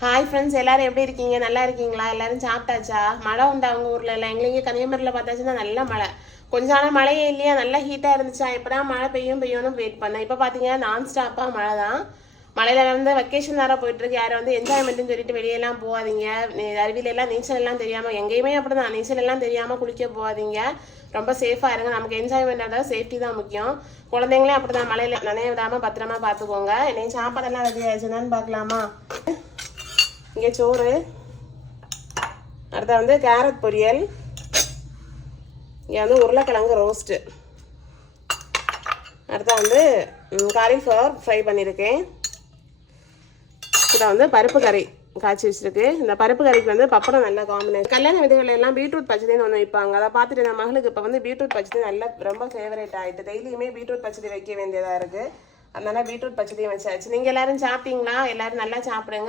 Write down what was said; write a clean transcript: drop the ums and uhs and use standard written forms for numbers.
Hi friends, எல்லாரும் எப்படி இருக்கீங்க? நல்லா இருக்கீங்களா? எல்லாரும் சாப்பிட்டாச்சா? மழை உண்டா உங்கள் ஊரில்? இல்லை, எங்களுக்கு கன்னியாகுமரியில் பார்த்தாச்சுன்னா நல்ல மழை. கொஞ்ச நாள் மழையே இல்லையா, நல்லா ஹீட்டாக இருந்துச்சா. இப்போ தான் மழை பெய்யும்னு வெயிட் பண்ணேன். இப்போ பார்த்தீங்கன்னா நான் ஸ்டாப்பாக மழை தான். மழையில் வந்து வெக்கேஷன் நேரம் போயிட்டுருக்கு. யாரும் வந்து என்ஜாய்மெண்ட்டுன்னு சொல்லிட்டு வெளியெல்லாம் போகாதீங்க. அருவியிலெல்லாம் நீச்சல் எல்லாம் தெரியாமல், எங்கேயுமே அப்படி தான், நீச்சல் எல்லாம் தெரியாமல் குளிக்க போகாதீங்க. ரொம்ப சேஃபாக இருங்க. நமக்கு என்ஜாய்மெண்ட்டோட சேஃப்டி தான் முக்கியம். குழந்தைங்களே அப்படி தான் மழையில் நனைய விடாமல் பத்திரமா பார்த்துக்கோங்க. இன்னைக்கு சாப்பாடெல்லாம் ரெடி ஆயிடுச்சுன்னு பார்க்கலாமா? இங்கே சோறு, அடுத்த வந்து கேரட் பொரியல், இங்கே வந்து உருளைக்கிழங்கு ரோஸ்ட்டு, அடுத்த வந்து காலிஃப்ளவர் ஃப்ரை பண்ணியிருக்கேன். இதில் வந்து பருப்பு கறி காய்ச்சி வச்சுருக்கு. இந்த பருப்பு கறிக்கு வந்து பப்படம் நல்ல காம்பினேஷன். கல்யாண விதைகள் எல்லாம் பீட்ரூட் பச்சடின்னு ஒன்று வைப்பாங்க. அதை பார்த்துட்டு என் மகளுக்கு இப்போ வந்து பீட்ரூட் பச்சடி நல்ல ரொம்ப ஃபேவரேட் ஆகிட்டு. டெய்லியுமே பீட்ரூட் பச்சடி வைக்க வேண்டியதாக இருக்குது. அதனால பீட்ரூட் பச்சடியும் வச்சாச்சு. நீங்கள் எல்லோரும் சாப்பிட்டீங்களா? எல்லோரும் நல்லா சாப்பிடுங்க.